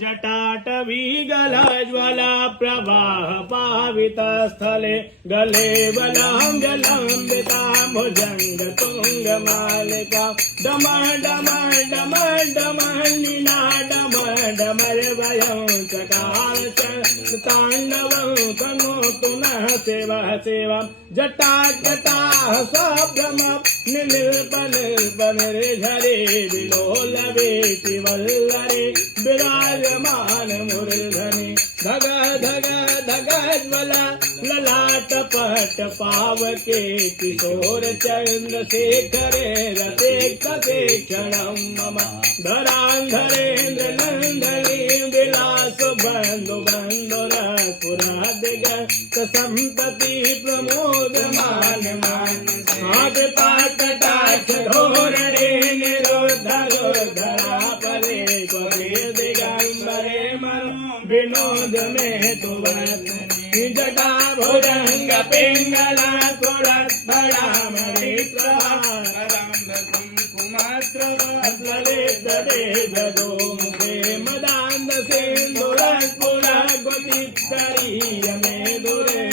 जटाटवीगलज्वला प्रवाह पावितस्थले गले बलाञ्जलम्बिता भुजङ्ग तुङ्गमालिका डम डम डम डम निनादमर्वयं चकार ताण्डवं तनोतु नः सेव सेव जटा जटाः सभ्रम निलिप निल्प निर्झरे विलोलवेति वल्लरे विराजमान मुरधनि धग धग धगज्वला ललाट पट पावके किशोर चन्द्रशेखरे रते कते क्षणं मम धरान्धरेन्द्र नन्दनी विलास बन्धु बन्धुर पुरादिग संतति प्रमोद मान मान हाथ पाकटाक्ष धोरणे निरोध धरा परे परे दिगंबरे मनो विनोद में तु जटा भुजंग पिंगला तुरत बड़ा मणि कुमात्र दे दे दो मुखे मदान सिंधुर पुरा गोति करी में दुरे